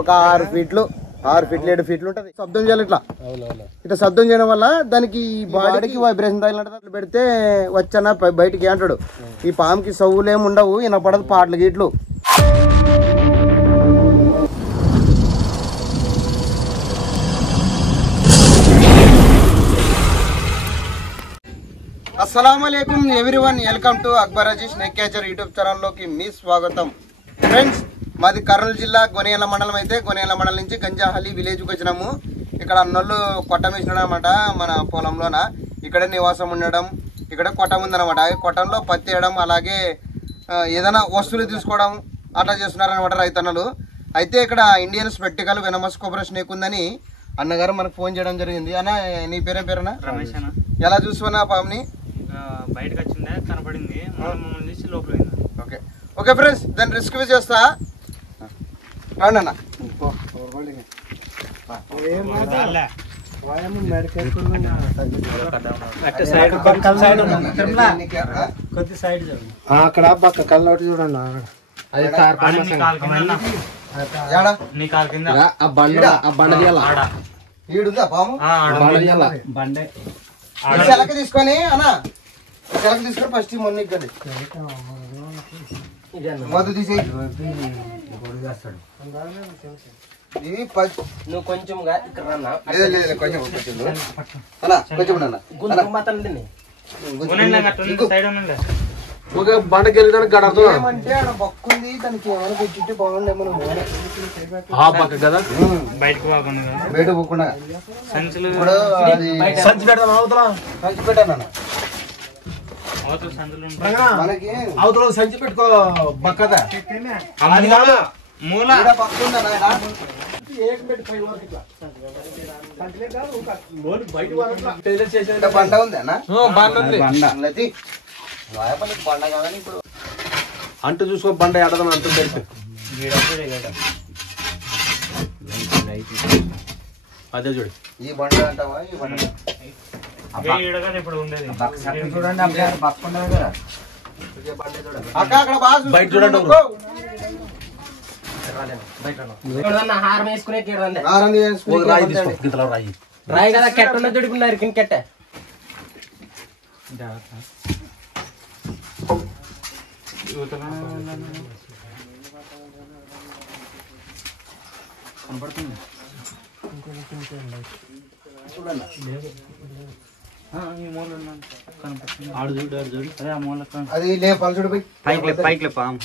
ఒక 6 ఫీట్లు 7 ఫీట్లు ఉంటది. శబ్దం చేయాలి ఇట్లా శబ్దం చేయడం వల్ల దానికి బాడీకి వైబ్రేషన్ తగిలినట్టు పెడితే వచ్చానా బయటికి అంటాడు. ఈ పాముకి సవ్వులు ఏమి ఉండవు, వినపడదు పాటలు గీట్లు. అస్సలాముఅలైకుం everyone, welcome to Akbar Aji snake catcher YouTube ఛానల్లోకి మీ స్వాగతం. ఫ్రెండ్స్, మాది కర్నూలు జిల్లా గొనేల మండలం. అయితే గొనేల మండలం నుంచి గంజాహల్లి విలేజ్కి వచ్చినాము. ఇక్కడ అన్నోళ్ళు కొట్టం వేసినాడు అనమాట మన పొలంలోన. ఇక్కడ నివాసం ఉండడం, ఇక్కడ కొట్టం ఉందన్నమాట. కొట్టంలో పత్తి వేయడం, అలాగే ఏదైనా వస్తువులు తీసుకోవడం అట్లా చేస్తున్నారనమాట రైతన్నలు. అయితే ఇక్కడ Indian spectacle venomous cobra snake ఉందని అన్నగారు మనకు ఫోన్ చేయడం జరిగింది. అన్న, నీ పేరేనా? రమేష్ అన్న. ఎలా చూసుకున్నా పాముని? బయటకు వచ్చిందే కనపడింది, మమ్మల్ని తీసి లోపల. ఓకే ఓకే ఫ్రెండ్స్, దాన్ని రిస్క్ చేస్తా రండి అన్న. అక్కడ పక్క కళ్ళోటి చూడండి. సెలక తీసుకొని అన్న, సెలక తీసుకొని ఫస్ట్ మొన్న ఇక్కడి మొదలు తీసి ఇవి నువ్వు కొంచెం బండకి వెళ్ళడానికి గడప ఏమంటే ఆడ బక్కుంది, దానికి ఏమైనా పెట్టింటే బాగుండే. మనం కదా బయటకు బయట పోకుండా సంచులు సంచి పెడదాం. సంచి పెట్టాను సంచులు మనకి అవతల సంచి పెట్టుకో. బక్కదా మూల బక్కుందా బండ ఉంది అన్న. బండ కాదని ఇప్పుడు అంటూ చూసుకో. బండ ఎడదాం అంటూ అదే చూడు. ఈ బండ అంటావా? ఈ బండ ఇప్పుడు ఉండేది అక్క అక్కడ బాగా బయట చూడండి. హారం వేసుకునే రాయి తీసుకో. గింతలో రాయి రాయి కదా, కెట్ట ఉన్న దొడుకున్నారు కింద కెట్ట. అది లేపాలి చూడు పోయి. పైకి పాము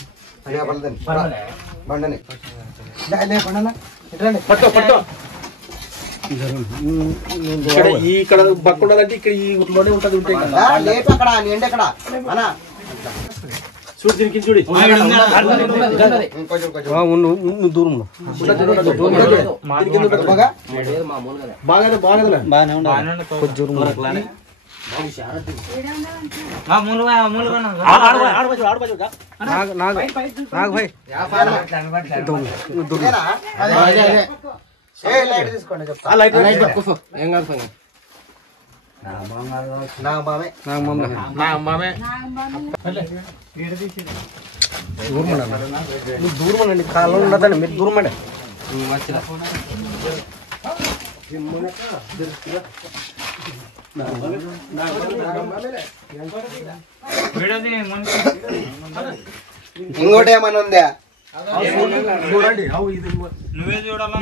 బండని లేపండి. పట్టుకో పట్టుకో. ఇక్కడ బక్క ఉండాలంటే ఇక్కడ ఈ ఊర్లోనే ఉంటది. ఉంటాయి లేపు అక్కడ ఎండ ఎక్కడ అన్నా చూడు. దీనికి చూడు. దూరం తీసుకోండి చెప్తా. ఏం కాదు దూరమండి. కాలం ఉండదండి, మీరు దూరమండి. ఇంకోటి ఏమన్నా ఉందా? చూడండి. నువ్వే చూడాలి.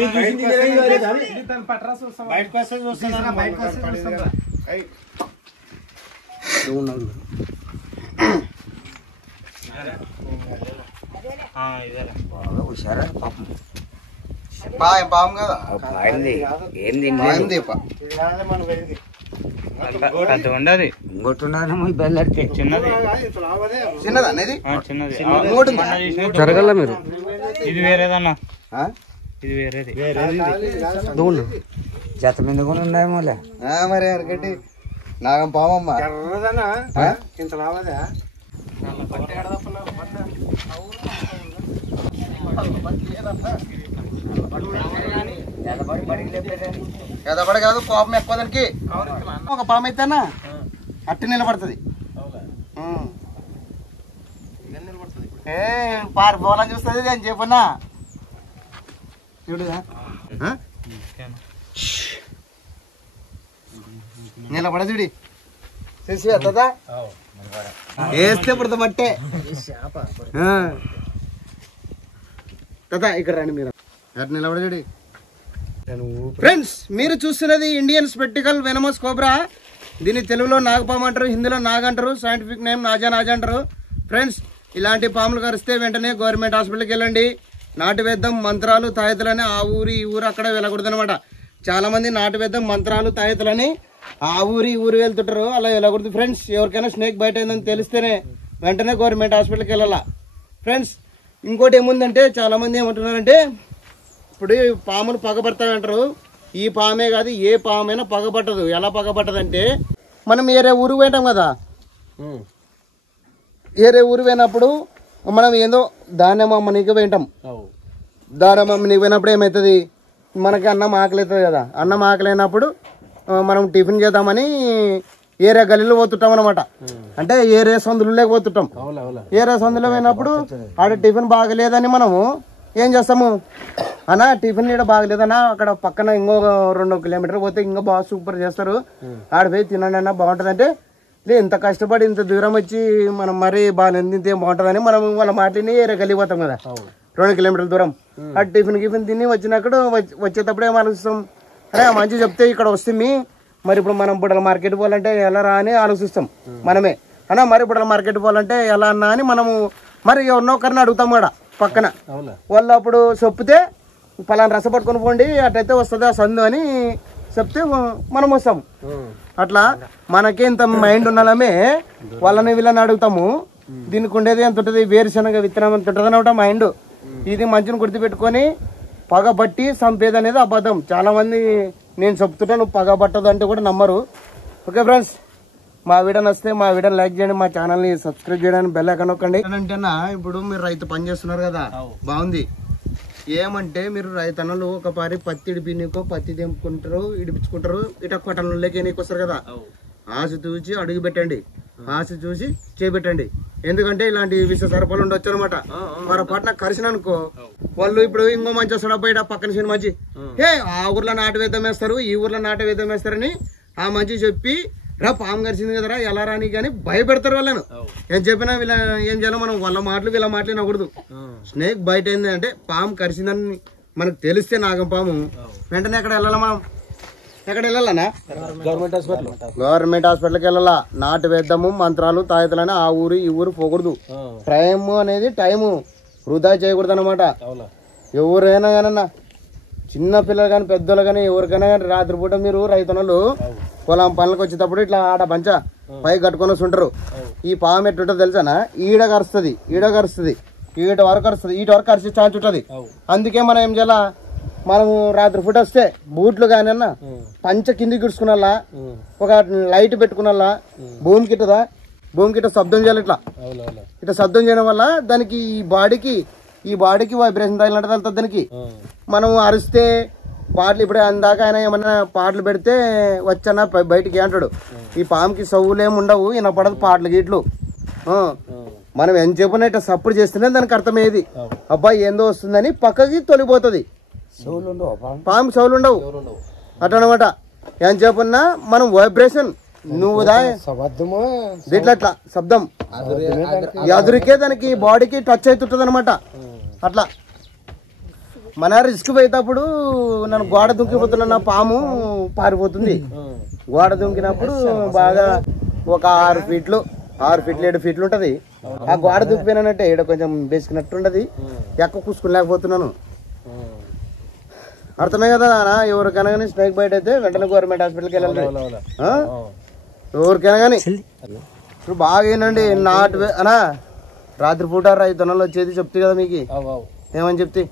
పాము కదా ఉండదు. చిన్నది అనేది జరగల మీరు. ఇది వేరేదన్నా, ఇది వేరేది. జత మీద కూడా ఉన్నాయేమో. మరి అరగట్టి నాగం పామమ్మ ఇంత లావదా. ఎదబడి కాదు, కోపం ఎక్కువ దానికి. ఒక పాము అయితేనా అట్టి నిలబడుతుంది. పారి పోవాలని చూస్తుంది అని చెప్పన్నా. చూడుగా నిలబడ చూడి చేసి వస్తుందా వేస్తే పుడతా మట్టే కదా ఇక్కడ రండి మీరు ఎక్కడ నిలబడ చూడి ఫ్రెండ్స్ మీరు చూస్తున్నది ఇండియన్ స్పెక్టికల్ వెనమస్ కోబ్రా. దీన్ని తెలుగులో నాగపాము అంటారు, హిందీలో నాగ అంటారు, సైంటిఫిక్ నేమ్ నాజా అంటారు. ఫ్రెండ్స్ ఇలాంటి పాములు కరిస్తే వెంటనే గవర్నమెంట్ హాస్పిటల్కి వెళ్ళండి. నాటు వేద్దాం మంత్రాలు తాయెత్తులని ఆ ఊరు ఈ ఊరు అక్కడ వెళ్ళకూడదు అనమాట. చాలా మంది నాటు వేద్దాం మంత్రాలు తాయెత్తులని ఆ ఊరు ఈ ఊరు వెళ్తుంటారు, అలా వెళ్ళకూడదు ఫ్రెండ్స్. ఎవరికైనా స్నేక్ బయట అయిందని తెలిస్తేనే వెంటనే గవర్నమెంట్ హాస్పిటల్కి వెళ్ళాలా ఫ్రెండ్స్. ఇంకోటి ఏముందంటే చాలా మంది ఏమంటున్నారంటే ఇప్పుడు పామును పగబడతాయంటారు. ఈ పామే కాదు ఏ పామైనా పగబట్టదు. ఎలా పగబట్టదంటే మనం ఏరే ఊరు పోయింటాం కదా, ఏరే ఊరు పోయినప్పుడు మనం ఏందో ధాన్యం అమ్మనికి పోయింటాం. ధాన్యం అమ్మనికి పోయినప్పుడు ఏమవుతుంది, మనకి అన్నం ఆకలి అవుతుంది కదా. అన్నం ఆకలి అయినప్పుడు మనం టిఫిన్ చేద్దామని ఏరే గల్లీలో పోతుంటాం అనమాట. అంటే ఏరే సందులు లేకపోతుంటాం. ఏరే సందులో పోయినప్పుడు ఆడ టిఫిన్ బాగలేదని మనము ఏం చేస్తాము, అన్నా టిఫిన్ ఇక్కడ బాగలేదన్నా అక్కడ పక్కన ఇంకో 2 కిలోమీటర్ పోతే ఇంకా బాగా సూపర్ చేస్తారు, ఆడ పోయి తినండి అన్న బాగుంటుంది అంటే ఇంత కష్టపడి ఇంత దూరం వచ్చి మనం మరీ బాగాలేదు ఇంత ఏం బాగుంటుందని మనం వాళ్ళ మాటని ఏరే వెళ్ళిపోతాం కదా 2 కిలోమీటర్ల దూరం. ఆ టిఫిన్ తిని వచ్చినప్పుడు వచ్చేటప్పుడు ఏం ఆలోచిస్తాం, అరే మంచి చెప్తే ఇక్కడ వస్తుంది మరి ఇప్పుడు మనం బుడల మార్కెట్ పోవాలంటే ఎలా రా అని ఆలోచిస్తాం మనమే. అన్నా మరి బుడల మార్కెట్ పోవాలంటే ఎలా అన్నా అని మనము మరి ఎవరినో ఒకరిని అడుగుతాం కూడా పక్కన. వాళ్ళు అప్పుడు చెప్తే పలానా రస పట్టుకొని పోండి అటైతే వస్తుంది ఆ సందు అని చెప్తే మనం వస్తాం. అట్లా మనకి ఇంత మైండ్ ఉన్నామే వాళ్ళని వీళ్ళని అడుగుతాము. దీనికి ఉండేది ఎంత ఉంటుంది, వేరుశనగ విత్తనం ఎంత ఉంటుంది అనమాట మైండ్. ఇది మంచిని గుర్తుపెట్టుకొని పగబట్టి చంపేది అనేది అబద్ధం. చాలా మంది నేను చెప్తుంటాను పగబట్టదు అంటే కూడా నమ్మరు. ఓకే ఫ్రెండ్స్, మా వీడియో నచ్చితే మా వీడియోని లైక్ చేయండి, మా ఛానల్ని సబ్స్క్రైబ్ చేయడానికి బెల్ ఐకాన్ నొక్కండి. ఏంటంటే ఇప్పుడు మీరు రైతు పని చేస్తున్నారు కదా, బాగుంది. ఏమంటే మీరు రైతన్నలు ఒక పారి పత్తి ఇడిపినీకో పత్తి తెంపుకుంటారు ఇడిపించుకుంటారు ఇట కొట్టలలోకి నీకు వస్తారు కదా, ఆశ చూసి అడుగు పెట్టండి, ఆశ చూసి చేపెట్టండి. ఎందుకంటే ఇలాంటి విష సరఫలు ఉండొచ్చు అనమాట. మన పాటన కరిసిన అనుకో వాళ్ళు ఇప్పుడు ఇంకో మంచి వస్తాడు బయట పక్కన సినిమా మంచి ఆ ఊర్లో నాటు వేద్దాం వేస్తారు ఈ ఊర్లో నాటు వేద్దాం వేస్తారని ఆ మంచి చెప్పి రా పాము కరిచింది కదరా ఎలా రాని కానీ భయపెడతారు వాళ్ళను. ఏం చెప్పినా వీళ్ళ ఏం చేయాలో మనం వాళ్ళ మాటలు వీళ్ళ మాటలు వినకూడదు. స్నేక్ బయట ఏంది అంటే పాము కరిచిందని మనకు తెలిస్తే నాగం పాము వెంటనే ఎక్కడ వెళ్ళాలా, మనం ఎక్కడ వెళ్ళాలన్నా గవర్నమెంట్ హాస్పిటల్కి వెళ్ళాలా. నాటు వేద్దాము మంత్రాలు తాయెత్తులని ఆ ఊరు ఈ ఊరు పోకూడదు. టైం అనేది టైము వృధా చేయకూడదు అనమాట. ఎవరైనా కానన్నా చిన్న పిల్లలు కానీ పెద్దోళ్ళు కానీ ఎవరికైనా కానీ రాత్రిపూట మీరు రైతులు పొలం పనులకు వచ్చేటప్పుడు ఇట్లా ఆడ పంచ పై కట్టుకొని వస్తుంటారు. ఈ పాము ఎట్టుంటుందో తెలుసానా, ఈడ కరుస్తుంది ఈట వరకు కరుస్తుంది ఈట వరకు కరిచి ఛాన్స్ ఉంటుంది. అందుకే మనం ఏం చేయాలా, మనము రాత్రిపూట వస్తే బూట్లు కానీ అన్న పంచ కిందికి ఇడుచుకున్నలా ఒక లైట్ పెట్టుకున్నలా భూమి కిట్ట శబ్దం చేయాలి. ఇట్లా శబ్దం చేయడం వల్ల దానికి ఈ బాడీకి వైబ్రేషన్ తగిలినట్టు వెళ్తుంది. దానికి మనం అరిస్తే పాటలు ఇప్పుడు అందాక ఆయన ఏమన్నా పాటలు పెడితే వచ్చన్నా బయటికి అంటాడు. ఈ పాముకి సవ్వులు ఏమి ఉండవు, వినపడదు పాటలు గీట్లు. మనం ఏం చెప్పినా ఇట్లా సప్పుడు చేస్తేనే దానికి అర్థమయ్యేది. అబ్బాయి ఏందో వస్తుందని పక్కకి తొలిపోతుంది. పాము సౌలు ఉండవు అట్లనమాట. ఏం చెప్పన్నా మనం వైబ్రేషన్ నువ్వు ఇట్లా శబ్దం ఎదురికే దానికి బాడీకి టచ్ అవుతుంటది అనమాట. అట్లా మన రిస్క్ పోయేటప్పుడు నన్ను గోడ దుంకిపోతున్నా పాము పారిపోతుంది. గోడ దుంకినప్పుడు బాగా ఒక 6 ఫీట్లు 7 ఫీట్లు ఉంటది. ఆ గోడ దుంకిపోయినానంటే ఇక్కడ కొంచెం బేసుకున్నట్టుంటది, ఎక్క కూసుకులేకపోతున్నాను. అర్థమే కదా ఎవరికైనా కానీ స్నేక్ బైట్ అయితే వెంటనే గవర్నమెంట్ హాస్పిటల్కి వెళ్ళాలి. ఎవరికైనా కానీ ఇప్పుడు బాగా ఏంటండి నాటు అనా రాత్రిపూట రైతులు వచ్చేది చెప్తే కదా మీకు ఏమని చెప్తే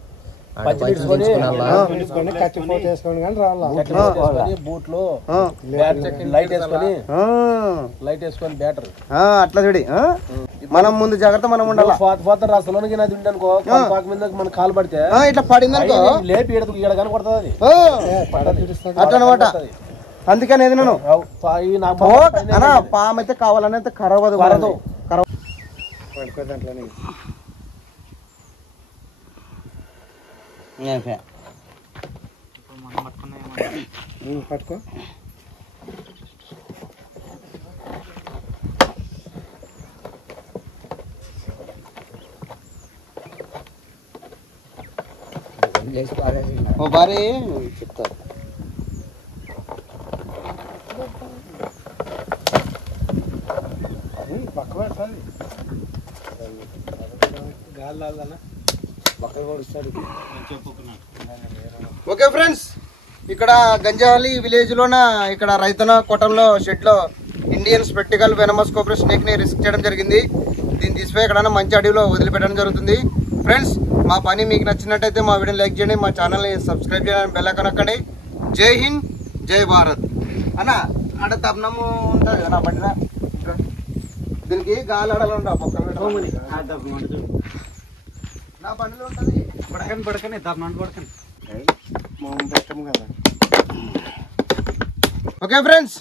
అట్లా చూడి మనం ముందు జాగ్రత్త మనం ఉండాలి. కాలు పడితే ఇట్లా పడింది అనుకో అట్లా అనమాట. అందుకని ఏది నేను పాము అయితే కావాలని అయితే కరవదు. మనం పట్టుకున్నాయి పట్టుకో. ఓ భారీ చెప్తారు. ఓకే ఫ్రెండ్స్, ఇక్కడ గంజాలి విలేజ్ లోన ఇక్కడ రైతన కోటంలో షెడ్ లో Indian spectacle venomous cobra snake ని రిస్క్ చేయడం జరిగింది. దీన్ని తీసిపోయి ఎక్కడైనా మంచి అడవిలో వదిలిపెట్టడం జరుగుతుంది. ఫ్రెండ్స్, మా పని మీకు నచ్చినట్టయితే మా వీడియోని లైక్ చేయండి, మా ఛానల్ని సబ్స్క్రైబ్ చేయడానికి బెల్ ఐకాన్ నొక్కండి. జై హింద్, జై భారత్. అన్న ఆడ తపనము ఉంటుంది కదా బండిన, దీనికి గాలి ఆడాలంట నా బండిలో ఉంటుంది. పడకని దమ్మండి పడకని. Okay friends,